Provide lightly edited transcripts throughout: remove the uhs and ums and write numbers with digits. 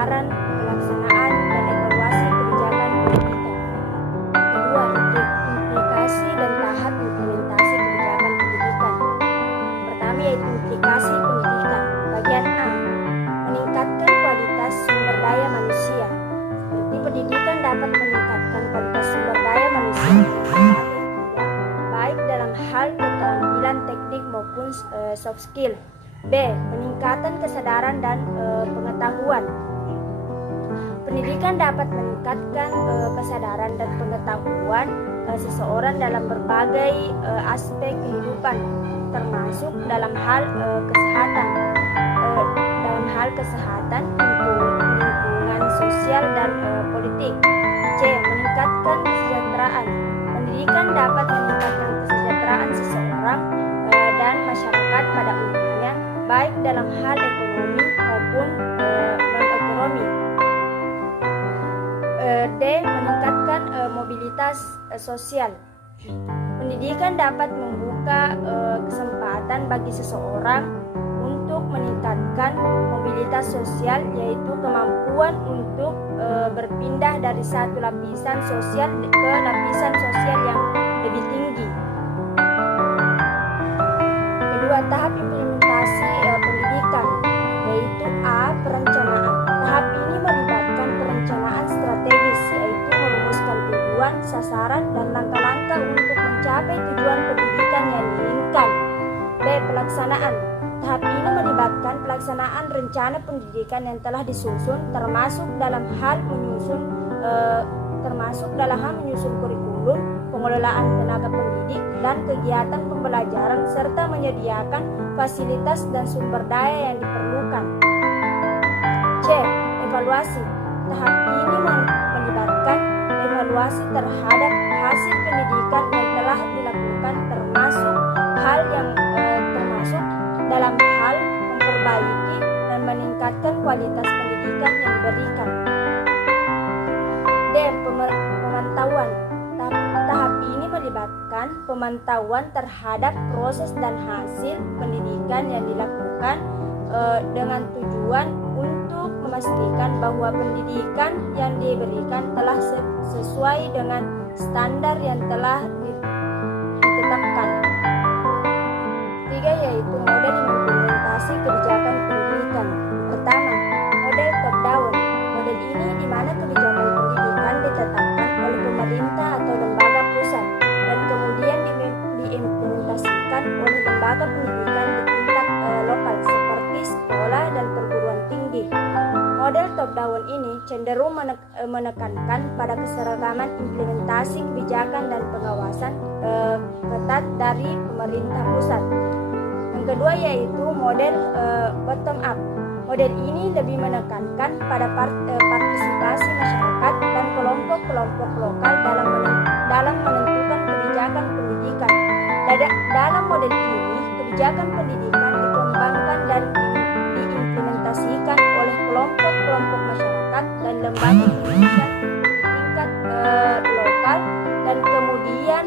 penyebaran, pelaksanaan, dan evaluasi kebijakan pendidikan. Kedua, implikasi dan tahap implementasi kebijakan pendidikan. Pertama yaitu implikasi pendidikan. Bagian A, meningkatkan kualitas sumber daya manusia. Jadi pendidikan dapat meningkatkan kualitas sumber daya manusia baik dalam hal keterampilan teknik maupun soft skill. B, peningkatan kesadaran dan pengetahuan. Pendidikan dapat meningkatkan kesadaran dan pengetahuan seseorang dalam berbagai aspek kehidupan, termasuk dalam hal kesehatan, lingkungan sosial dan politik. C, meningkatkan kesejahteraan. Pendidikan dapat meningkatkan kesejahteraan seseorang dan masyarakat pada umumnya, baik dalam hal ekonomi maupun non-ekonomi. D, meningkatkan mobilitas sosial. Pendidikan dapat membuka kesempatan bagi seseorang untuk meningkatkan mobilitas sosial, yaitu kemampuan untuk berpindah dari satu lapisan sosial ke lapisan sosial yang lebih tinggi. Kedua, tahap implementasi pendidikan, yaitu A, perencanaan. Tahap ini melibatkan perencanaan strategis, yaitu merumuskan tujuan, sasaran, dan langkah-langkah untuk mencapai tujuan pendidikan yang diinginkan. B, pelaksanaan. Tahap ini melibatkan pelaksanaan rencana pendidikan yang telah disusun, termasuk dalam hal menyusun kurikulum, pengelolaan tenaga pendidik, dan kegiatan pembelajaran, serta menyediakan fasilitas dan sumber daya yang diperlukan. C, evaluasi. Tahap ini melibatkan evaluasi terhadap hasil pendidikan yang telah dilakukan, termasuk dalam hal memperbaiki dan meningkatkan kualitas pendidikan yang diberikan. D, pemantauan. Tahap ini melibatkan pemantauan terhadap proses dan hasil pendidikan yang dilakukan dengan tujuan untuk memastikan bahwa pendidikan yang diberikan telah sesuai dengan standar yang telah ditetapkan. Tiga, yaitu model implementasi kebijakan pendidikan. Pertama, model top down. Model ini di mana kebijakan pendidikan ditetapkan oleh pemerintah atau lembaga pusat dan kemudian diimplementasikan oleh lembaga pendidikan di tingkat lokal seperti sekolah dan perguruan tinggi. Model top down ini cenderung menekankan pada keseragaman implementasi kebijakan dan pengawasan ketat dari pemerintah pusat. Yang kedua yaitu model bottom up. Model ini lebih menekankan pada partisipasi masyarakat dan kelompok-kelompok lokal dalam menentukan kebijakan pendidikan. Dalam model ini, kebijakan pendidikan dikembangkan dan diimplementasikan oleh kelompok-kelompok masyarakat dan lembaga pendidikan di tingkat lokal dan kemudian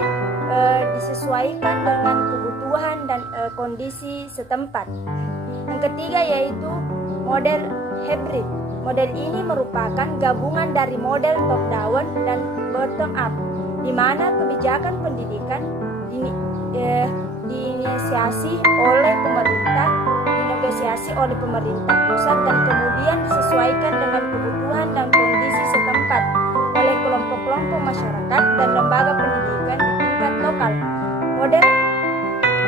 disesuaikan dengan kebutuhan dan kondisi setempat. Yang ketiga yaitu model hybrid. Model ini merupakan gabungan dari model top down dan bottom up, di mana kebijakan pendidikan dinegosiasi oleh pemerintah pusat dan kemudian disesuaikan dengan kebutuhan dan kondisi setempat oleh kelompok-kelompok masyarakat dan lembaga pendidikan di tingkat lokal. Model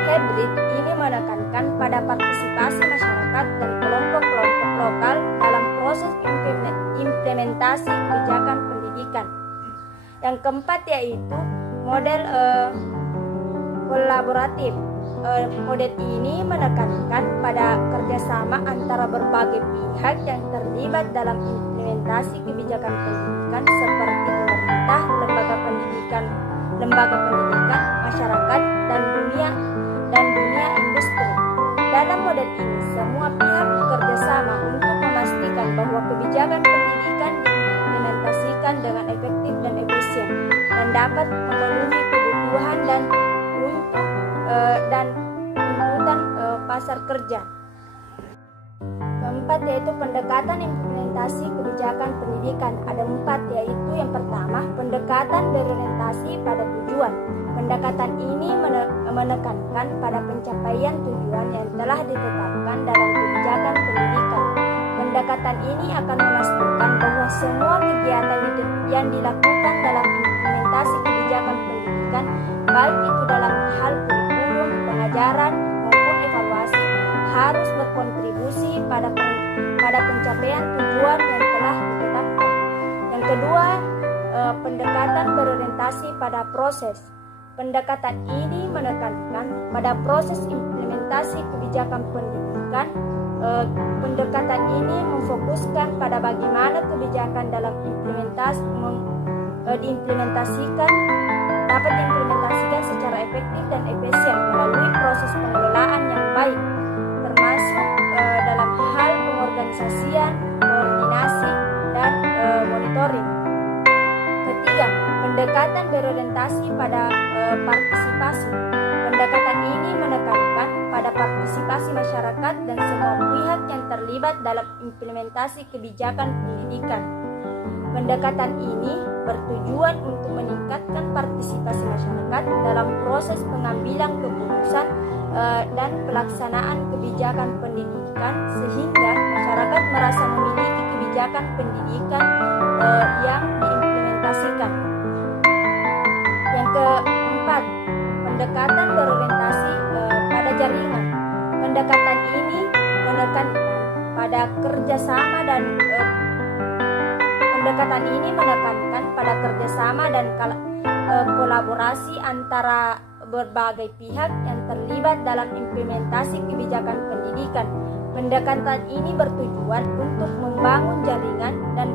hybrid ini menekankan pada partisipasi masyarakat dan kelompok-kelompok lokal dalam proses implementasi kebijakan pendidikan. Yang keempat yaitu model kolaboratif. Model ini menekankan pada kerjasama antara berbagai pihak yang terlibat dalam implementasi kebijakan pendidikan seperti pemerintah, lembaga pendidikan, masyarakat, dan dunia industri. Dalam model ini, semua pihak bekerja sama untuk memastikan bahwa kebijakan pendidikan diimplementasikan dengan efektif dan efisien dan dapat memenuhi kebutuhan dan tuntutan pasar kerja. Keempat yaitu pendekatan implementasi implementasi kebijakan pendidikan ada 4, yaitu yang pertama, pendekatan berorientasi pada tujuan. Pendekatan ini menekankan pada pencapaian tujuan yang telah ditetapkan dalam kebijakan pendidikan. Pendekatan ini akan memastikan bahwa semua kegiatan yang dilakukan dalam implementasi kebijakan pendidikan, baik itu dalam hal kurikulum, pengajaran, maupun evaluasi, harus berkontribusi pada pencapaian tujuan yang telah ditetapkan. Yang kedua, pendekatan berorientasi pada proses. Pendekatan ini menekankan pada proses implementasi kebijakan pendidikan. Pendekatan ini memfokuskan pada bagaimana kebijakan dapat diimplementasikan secara efektif dan efisien melalui proses pengelolaan yang baik, termasuk dalam hal pengorganisasian, koordinasi, dan monitoring. Ketiga, pendekatan berorientasi pada partisipasi. Pendekatan ini menekankan pada partisipasi masyarakat dan semua pihak yang terlibat dalam implementasi kebijakan pendidikan. Pendekatan ini bertujuan untuk meningkatkan partisipasi masyarakat dalam proses pengambilan keputusan dan pelaksanaan kebijakan pendidikan, sehingga masyarakat merasa memiliki kebijakan pendidikan yang diimplementasikan. Yang keempat, pendekatan berorientasi pada jaringan. Pendekatan ini menekankan pada kerjasama dan kolaborasi antara berbagai pihak yang terlibat dalam implementasi kebijakan pendidikan. Pendekatan ini bertujuan untuk membangun jaringan dan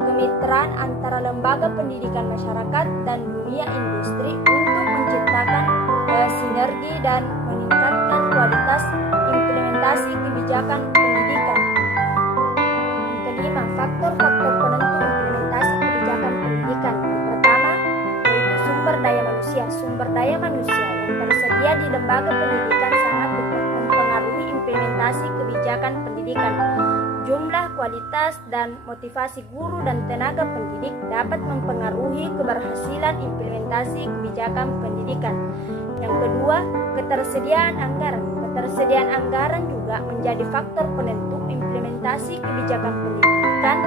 kemitraan antara lembaga pendidikan masyarakat dan dunia industri untuk menciptakan sinergi dan meningkatkan kualitas implementasi kebijakan pendidikan. Yang kelima, faktor-faktor penentu implementasi kebijakan pendidikan. Yang pertama, yaitu sumber daya manusia. Sumber daya manusia yang tersedia di lembaga pendidikan sangat mempengaruhi implementasi kebijakan pendidikan. Jumlah, kualitas, dan motivasi guru dan tenaga pendidik dapat mempengaruhi keberhasilan implementasi kebijakan pendidikan. Yang kedua, ketersediaan anggaran. Ketersediaan anggaran juga menjadi faktor penentu implementasi kebijakan pendidikan.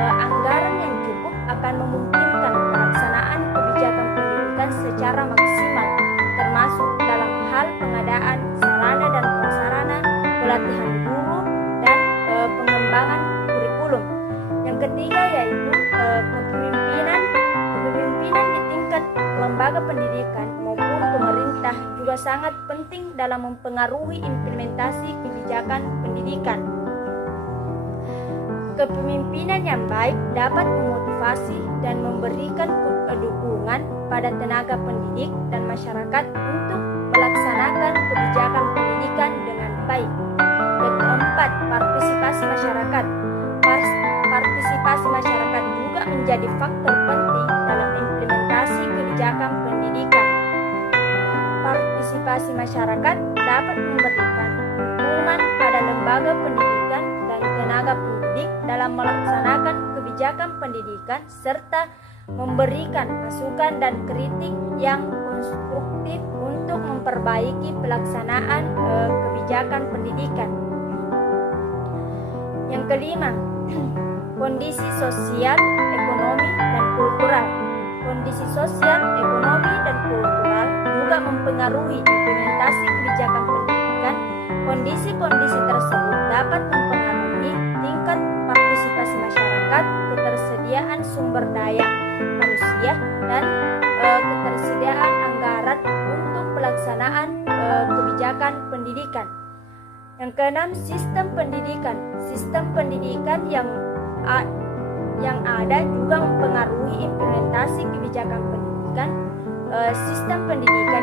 Anggaran yang cukup akan memungkinkan pelaksanaan kebijakan pendidikan secara maksimal, termasuk dalam hal pengadaan sarana dan prasarana, pelatihan guru, dan pengembangan kurikulum. Yang ketiga yaitu kepemimpinan di tingkat lembaga pendidikan maupun pemerintah juga sangat penting dalam mempengaruhi implementasi kebijakan pendidikan. Kepemimpinan yang baik dapat memotivasi dan memberikan dukungan pada tenaga pendidik dan masyarakat untuk melaksanakan kebijakan pendidikan dengan baik. Yang keempat, partisipasi masyarakat. Partisipasi masyarakat juga menjadi faktor penting dalam implementasi kebijakan pendidikan. Partisipasi masyarakat dapat memberikan dukungan pada lembaga pendidikan dan tenaga pendidik dalam melaksanakan kebijakan pendidikan serta memberikan masukan dan kritik yang konstruktif untuk memperbaiki pelaksanaan kebijakan pendidikan. Yang kelima, kondisi sosial, ekonomi, dan kultural. Kondisi sosial, ekonomi, dan kultural juga mempengaruhi implementasi kebijakan pendidikan. Kondisi-kondisi tersebut dapat mempengaruhi tingkat partisipasi masyarakat, ketersediaan sumber daya manusia, dan ketersediaan anggaran untuk pelaksanaan kebijakan pendidikan. Yang keenam, sistem pendidikan. Sistem pendidikan yang ada juga mempengaruhi implementasi kebijakan pendidikan. Sistem pendidikan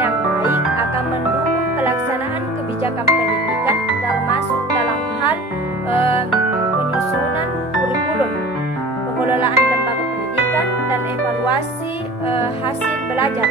yang baik akan mendukung pelaksanaan kebijakan pendidikan, termasuk dalam hal penyusunan kurikulum, pengelolaan lembaga pendidikan, dan evaluasi hasil belajar.